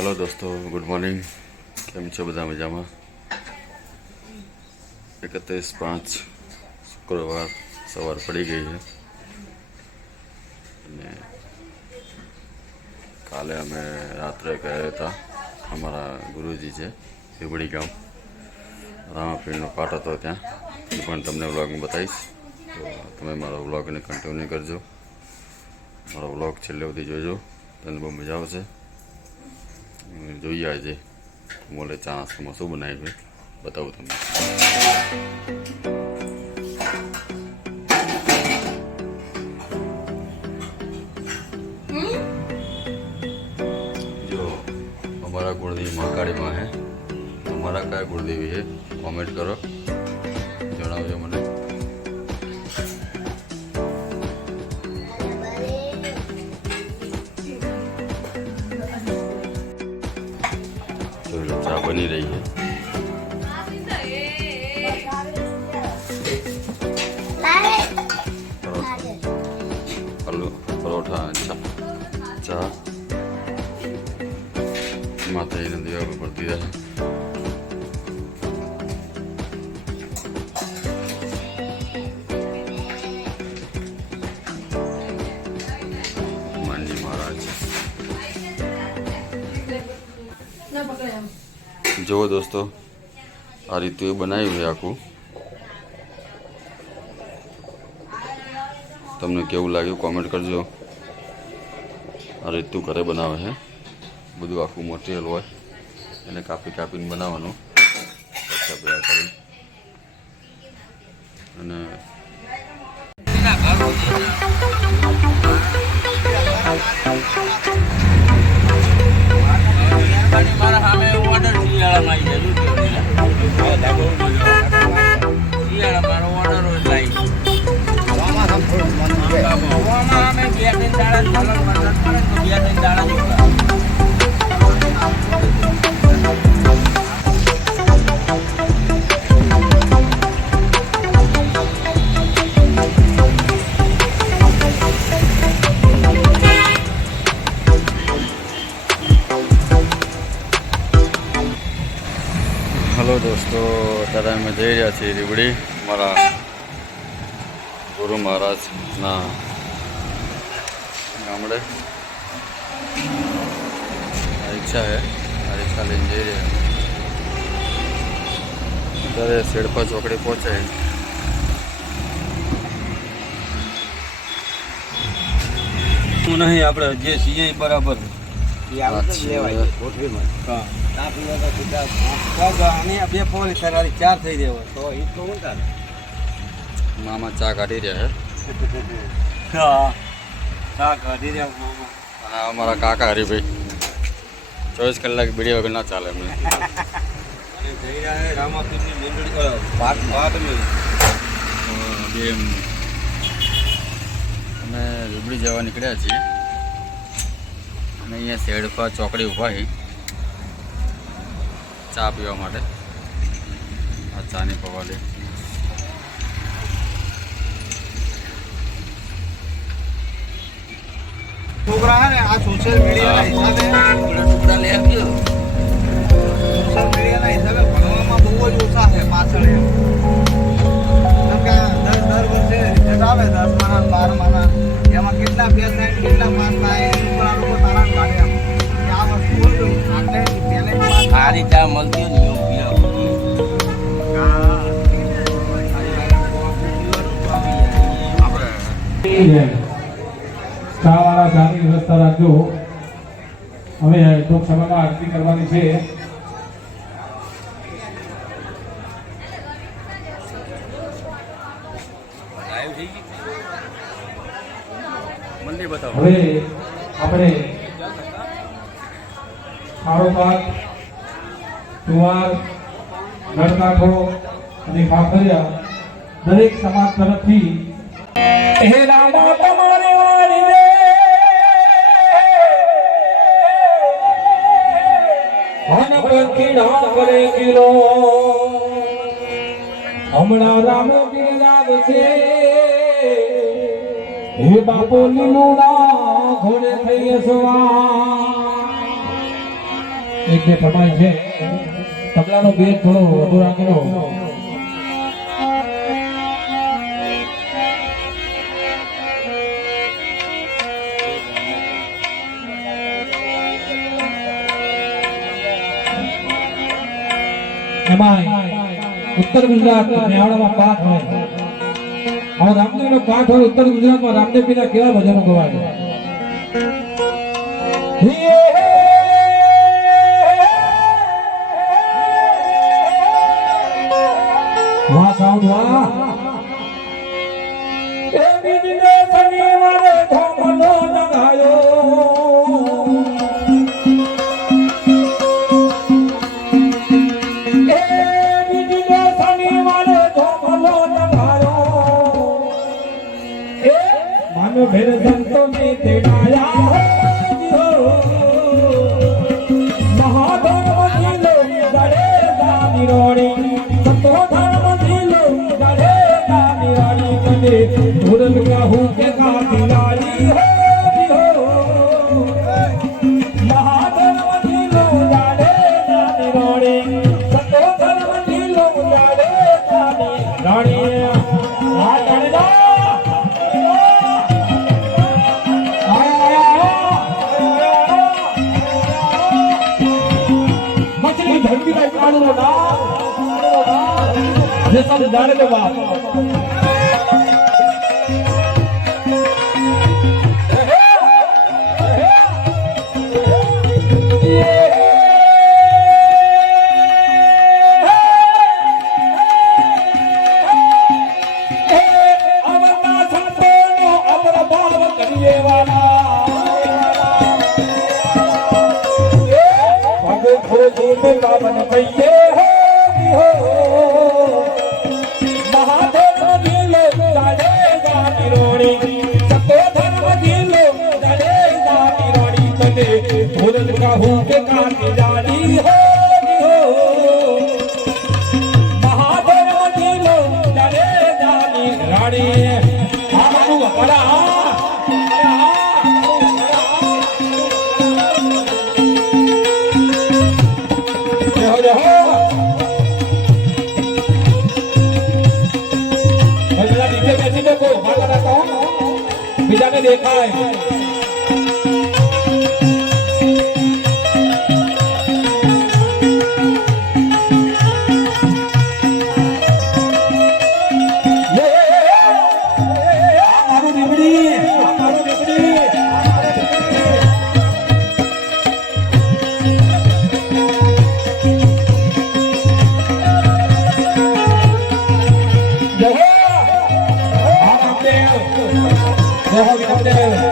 Hello દોસ્તો good morning કેમ છો બધા મજામાં? એકત્રીસ પાંચ શુક્રવાર, સવાર પડી ગઈ છે. અને કાલે અમે રાત્રે ગયા હતા, અમારા ગુરુજી છે, પીપળી ગામ. રામાપીરનો પાઠ હતો ત્યાં. એ પણ તમને વ્લોગમાં બતાવીશ. તો તમે મારા વ્લોગને કન્ટિન્યુ કરજો. મારો વ્લોગ છેલ્લે સુધી જોજો. તમને બહુ મજા આવશે. જોઈએ આજે. મોલે ચા નાસ્તામાં શું બનાવ્યું છે? બતાવું તમને. જો અમારા કુળદેવી મહાકાળીમાં હે તમારા કયા કુળદેવી છે? કોમેન્ટ કરો. જણાવજો મને. જોઈ લો ચા બની રહી છે પરો- પરોઠા અને ચા ચા માતાજીના દીવા પર દીધા માનજી મહારાજ જુઓ દોસ્તો, આ રીતે બનાવ્યું છે આખું. તમને કેવું લાગ્યું કોમેન્ટ કરજો. આ રીતનું ઘરે બનાવે છે. બધું આખું મટીરિયલ હોય, એને કાપી કાપીને બનાવવાનું. અને જઈ રહ્યા છીએ રીવડી મારા ગુરુ મહારાજના ગામડે. આ રિક્ષા છે. આ રિક્ષા લઈને જઈ રહ્યા અત્યારે શેડપા ચોકડી પહોંચે નહીં, આપણે જે સીએ બરાબર મામા ચા કાઢી રહ્યા હા. કાઢી રહ્યા મામા. અમારા કાકા હરીભાઈ. ચોવીસ કલાક બીડી વગર ના ચાલે એમને. અમે રૂબડી જવા નીકળ્યા છીએ. અને અહીંયા શેડ પર ચોકડી ઊભા છે ચા પીવા માટે. આ ચાની પવાલી. છોકરા હે ને, આ સોશિયલ મીડિયાના ચા વાળા ચાની વ્યવસ્થા રાખજો. હવે ટૂંક સમયમાં આરતી કરવાની છે. હવે આપણે ખારો પાક તુવાર ગળકાઠો અને ખાખરિયા દરેક સમાજ તરફથી. હમણાં રામ બિરદાવ છે. હે બાપો લીમોડા ઘોડે થઈ સવા એક બે પ્રમાણ છે. તબલાનો બેટ થોડો વધુ રાખેલો. Bye. ઉત્તર ગુજરાત મેવાડામાં પાઠ હોય હવે રામદેવ નો પાઠ હોય ઉત્તર ગુજરાતમાં રામદેવ પીના કેવા ભજનો ગવાય વાહ સાઉન્ડ વાહ में तेड़ाया है जान रो नाम ये सब जान के Cũng đã. દેખાય. મોહન પટેલ